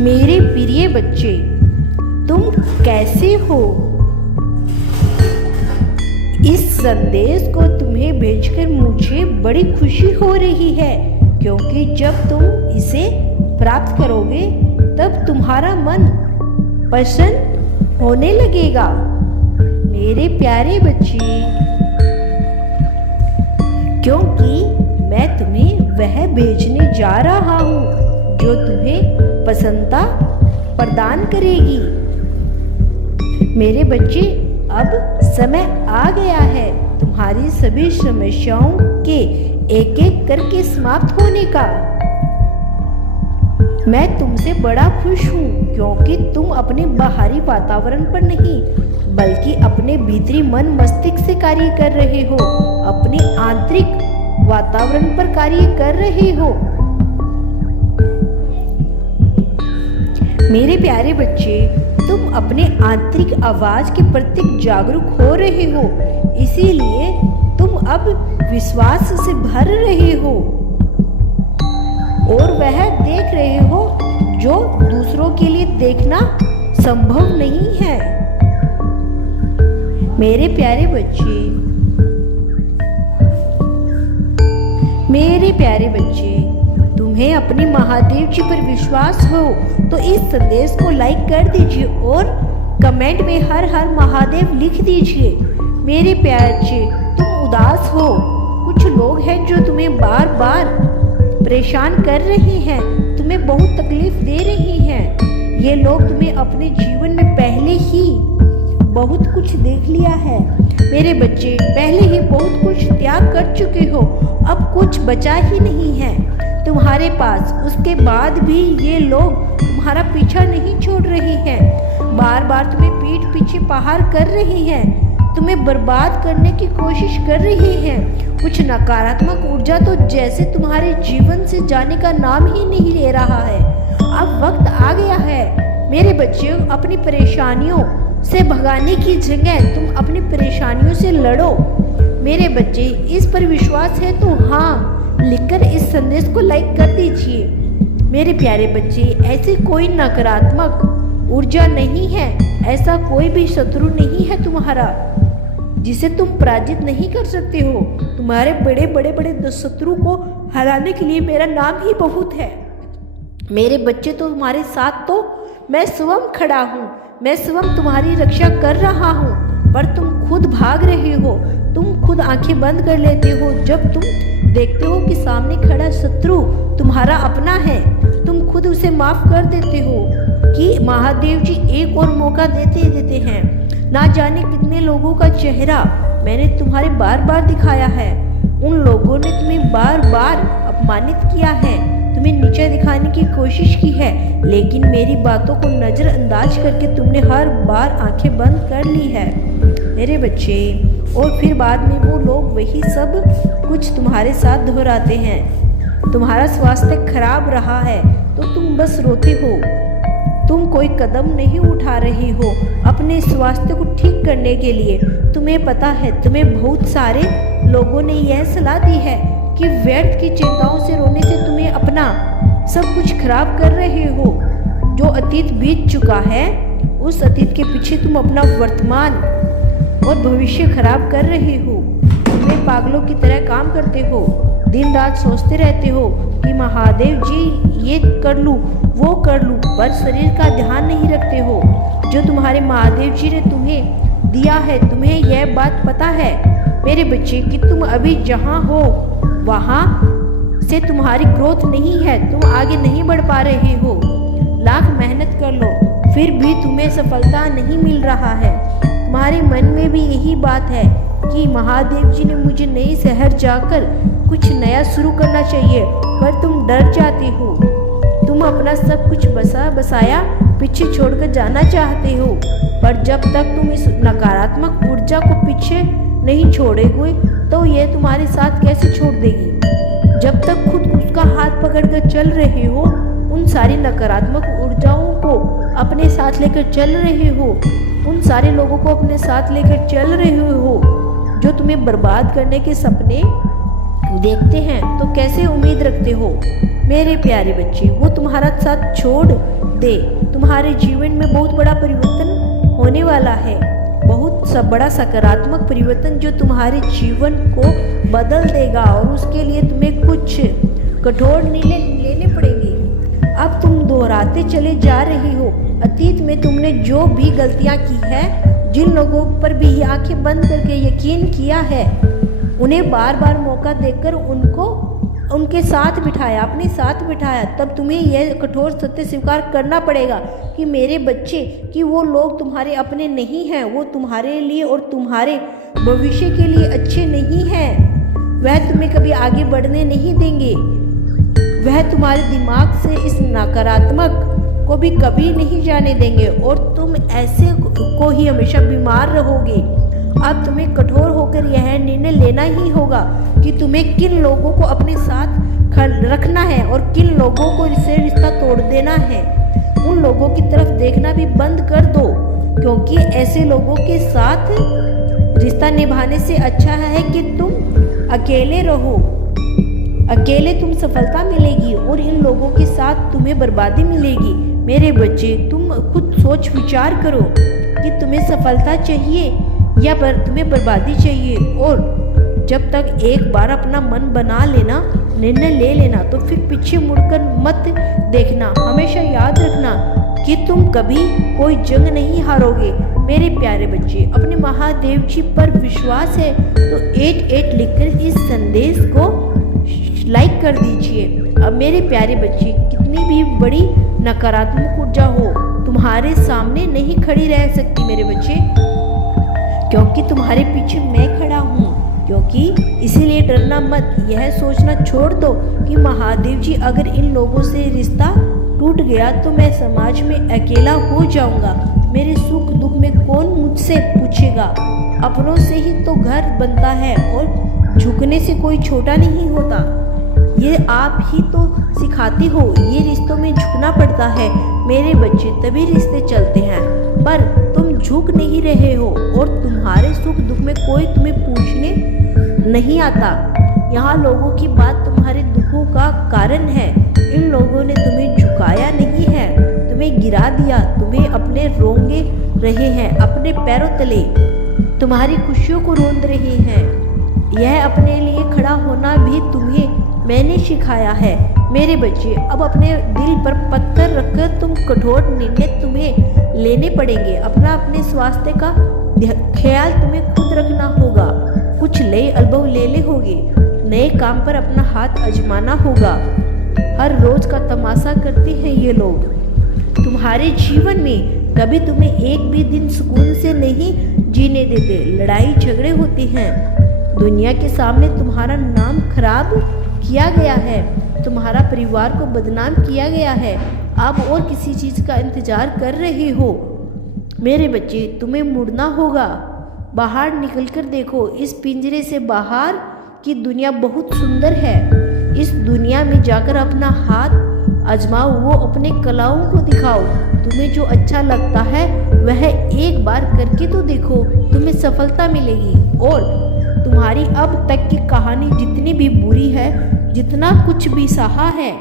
मेरे प्रिय बच्चे, तुम कैसे हो? इस संदेश को तुम्हें भेजकर मुझे बड़ी खुशी हो रही है, क्योंकि जब तुम इसे प्राप्त करोगे तब तुम्हारा मन प्रसन्न होने लगेगा। मेरे प्यारे बच्चे, क्योंकि मैं तुम्हें वह भेजने जा रहा हूँ जो तुम्हें प्रसन्नता प्रदान करेगी। मेरे बच्चे, अब समय आ गया है तुम्हारी सभी समस्याओं के एक एक करके समाप्त होने का। मैं तुमसे बड़ा खुश हूँ, क्योंकि तुम अपने बाहरी वातावरण पर नहीं बल्कि अपने भीतरी मन मस्तिष्क से कार्य कर रहे हो, अपने आंतरिक वातावरण पर कार्य कर रहे हो। मेरे प्यारे बच्चे, तुम अपने आंतरिक आवाज के प्रति जागरूक हो रहे हो, इसीलिए तुम अब विश्वास से भर रहे हो और वह देख रहे हो जो दूसरों के लिए देखना संभव नहीं है। मेरे प्यारे बच्चे, मेरे प्यारे बच्चे, तुम्हें अपने महादेव जी पर विश्वास हो तो इस संदेश को लाइक कर दीजिए और कमेंट में हर हर महादेव लिख दीजिए। मेरे प्यारे, तुम उदास हो, कुछ लोग हैं जो तुम्हें बार बार परेशान कर रहे हैं, तुम्हें बहुत तकलीफ दे रही हैं। ये लोग तुम्हें अपने जीवन में पहले ही बहुत कुछ देख लिया है। मेरे बच्चे, पहले ही बहुत कुछ त्याग कर चुके हो, अब कुछ बचा ही नहीं है तुम्हारे पास। उसके बाद भी ये लोग तुम्हारा पीछा नहीं छोड़ रहे हैं, बार बार तुम्हें पीठ पीछे प्रहार कर रहे हैं, तुम्हें बर्बाद करने की कोशिश कर रहे हैं। कुछ नकारात्मक ऊर्जा तो जैसे तुम्हारे जीवन से जाने का नाम ही नहीं ले रहा है। अब वक्त आ गया है मेरे बच्चों, अपनी परेशानियों से भगाने की जगह तुम अपनी परेशानियों से लड़ो। मेरे बच्चे, इस पर विश्वास है तो हाँ लिखकर इस संदेश को लाइक कर दीजिए। मेरे प्यारे बच्चे, ऐसी कोई नकारात्मक ऊर्जा नहीं है, ऐसा कोई भी शत्रु नहीं है तुम्हारा जिसे तुम पराजित नहीं कर सकते हो। तुम्हारे बड़े बड़े बड़े शत्रु को हराने के लिए मेरा नाम ही बहुत है। मेरे बच्चे, तो तुम्हारे साथ तो मैं स्वयं खड़ा हूँ, मैं स्वयं तुम्हारी रक्षा कर रहा हूँ, पर तुम खुद भाग रहे हो। तुम खुद आंखें बंद कर लेते हो जब तुम देखते हो कि सामने खड़ा शत्रु तुम्हारा अपना है। तुम खुद उसे माफ कर देते हो कि महादेव जी एक और मौका देते हैं। ना जाने कितने लोगों का चेहरा मैंने तुम्हारे बार बार दिखाया है, उन लोगों ने तुम्हें बार बार अपमानित किया है, तुम्हें नीचे दिखाने की कोशिश की है, लेकिन मेरी बातों को नज़रअंदाज करके तुमने हर बार आंखें बंद कर ली है मेरे बच्चे। और फिर बाद में वो लोग वही सब कुछ तुम्हारे साथ दोहराते हैं। तुम्हारा स्वास्थ्य खराब रहा है तो तुम बस रोते हो, तुम कोई कदम नहीं उठा रहे हो अपने स्वास्थ्य को ठीक करने के लिए। तुम्हें पता है, तुम्हें बहुत सारे लोगों ने यह सलाह दी है कि व्यर्थ की चिंताओं से रोने से तुम्हें अपना सब कुछ खराब कर रहे हो। जो अतीत बीत चुका है, उस अतीत के पीछे तुम अपना वर्तमान और भविष्य खराब कर रहे हो। तुम्हें पागलों की तरह काम करते हो, दिन रात सोचते रहते हो कि महादेव जी ये कर लूँ वो कर लूँ, पर शरीर का ध्यान नहीं रखते हो जो तुम्हारे महादेव जी ने तुम्हें दिया है। तुम्हें यह बात पता है मेरे बच्चे कि तुम अभी जहाँ हो वहाँ से तुम्हारी ग्रोथ नहीं है, तुम आगे नहीं बढ़ पा रहे हो। लाख मेहनत कर लो फिर भी तुम्हें सफलता नहीं मिल रहा है। तुम्हारे मन में भी यही बात है कि महादेव जी ने मुझे नई शहर जाकर कुछ नया शुरू करना चाहिए, पर तुम डर जाते हो। तुम अपना सब कुछ बसाया पीछे छोड़कर जाना चाहते हो, पर जब तक तुम इस नकारात्मक ऊर्जा को पीछे नहीं छोड़ोगे तो यह तुम्हारे साथ कैसे छोड़ देगी। जब तक खुद उसका हाथ पकड़कर चल रहे हो, उन सारी नकारात्मक ऊर्जाओं को अपने साथ लेकर चल रहे हो, उन सारे लोगों को अपने साथ लेकर चल रहे हो जो तुम्हें बर्बाद करने के सपने देखते हैं, तो कैसे उम्मीद रखते हो मेरे प्यारे बच्चे। वो तुम्हारा साथ छोड़ दे। तुम्हारे जीवन में बहुत बड़ा परिवर्तन होने वाला है, बहुत बड़ा सकारात्मक परिवर्तन जो तुम्हारे जीवन को बदल देगा, और उसके लिए तुम्हें कुछ कठोर निर्णय लेने पड़ेंगे। अब तुम दोहराते चले जा रहे हो। अतीत में तुमने जो भी गलतियां की है, जिन लोगों पर भी आंखें बंद करके यकीन किया है, उन्हें बार बार मौका देकर उनके साथ बिठाया, अपने साथ बिठाया, तब तुम्हें यह कठोर सत्य स्वीकार करना पड़ेगा कि मेरे बच्चे, कि वो लोग तुम्हारे अपने नहीं हैं, वो तुम्हारे लिए और तुम्हारे भविष्य के लिए अच्छे नहीं हैं। वह तुम्हें कभी आगे बढ़ने नहीं देंगे। वह तुम्हारे दिमाग से इस नकारात्मक को भी कभी नहीं जाने देंगे, और तुम ऐसे को ही हमेशा बीमार रहोगे। अब तुम्हें कठोर होकर यह निर्णय लेना ही होगा कि तुम्हें किन लोगों को अपने साथ रखना है और किन लोगों को से रिश्ता तोड़ देना है। उन लोगों की तरफ देखना भी बंद कर दो, क्योंकि ऐसे लोगों के साथ रिश्ता निभाने से अच्छा है कि तुम अकेले रहो। अकेले तुम सफलता मिलेगी और इन लोगों के साथ तुम्हें बर्बादी मिलेगी। मेरे बच्चे, तुम खुद सोच विचार करो कि तुम्हें सफलता चाहिए या तुम्हें बर्बादी चाहिए, और जब तक एक बार अपना मन बना लेना, निर्णय ले लेना, तो फिर पीछे मुड़कर मत देखना। हमेशा याद रखना कि तुम कभी कोई जंग नहीं हारोगे। मेरे प्यारे बच्चे, अपने महादेव जी पर विश्वास है तो 88 लिखकर इस संदेश को लाइक कर दीजिए। अब मेरे प्यारे बच्चे, कितनी भी बड़ी नकारात्मक ऊर्जा हो, तुम्हारे सामने नहीं खड़ी रह सकती मेरे बच्चे, क्योंकि तुम्हारे पीछे मैं खड़ा हूँ। क्योंकि इसीलिए डरना मत, यह सोचना छोड़ दो कि महादेव जी, अगर इन लोगों से रिश्ता टूट गया तो मैं समाज में अकेला हो जाऊंगा। मेरे सुख दुख में कौन मुझसे पूछेगा। अपनों से ही तो घर बनता है और झुकने से कोई छोटा नहीं होता। ये आप ही तो सिखाते हो, ये रिश्तों में झुकना पड़ता है मेरे बच्चे, तभी रिश्ते चलते हैं। पर तुम झुक नहीं रहे हो और तुम्हारे सुख दुख में कोई तुम्हें पूछने नहीं आता। यहाँ लोगों की बात तुम्हारे दुखों का कारण है। इन लोगों ने तुम्हें झुकाया नहीं है, तुम्हें गिरा दिया, तुम्हें अपने रोंगे रहे हैं, अपने पैरों तले तुम्हारी खुशियों को रोंद रहे हैं। यह अपने लिए खड़ा होना भी तुम्हें मैंने सिखाया है मेरे बच्चे। अब अपने दिल पर पत्थर रखकर तुम कठोर निर्णय तुम्हें लेने पड़ेंगे। अपने स्वास्थ्य का ख्याल तुम्हें खुद रखना होगा। कुछ नए अनुभव लेने होंगे, नए काम पर अपना हाथ आजमाना होगा। हर रोज का तमाशा करते हैं ये लोग तुम्हारे जीवन में, कभी तुम्हें एक भी दिन सुकून से नहीं जीने देते। लड़ाई झगड़े होते हैं, दुनिया के सामने तुम्हारा नाम खराब किया गया है, तुम्हारा परिवार को बदनाम किया गया है। अब और किसी चीज़ का इंतजार कर रहे हो मेरे बच्चे, तुम्हें मुड़ना होगा। बाहर निकलकर देखो, इस पिंजरे से बाहर की दुनिया बहुत सुंदर है। इस दुनिया में जाकर अपना हाथ आजमाओ, वो अपने कलाओं को दिखाओ। तुम्हें जो अच्छा लगता है वह एक बार करके तो देखो, तुम्हें सफलता मिलेगी। और तुम्हारी अब तक की कहानी जितनी भी बुरी है, जितना कुछ भी सहा है,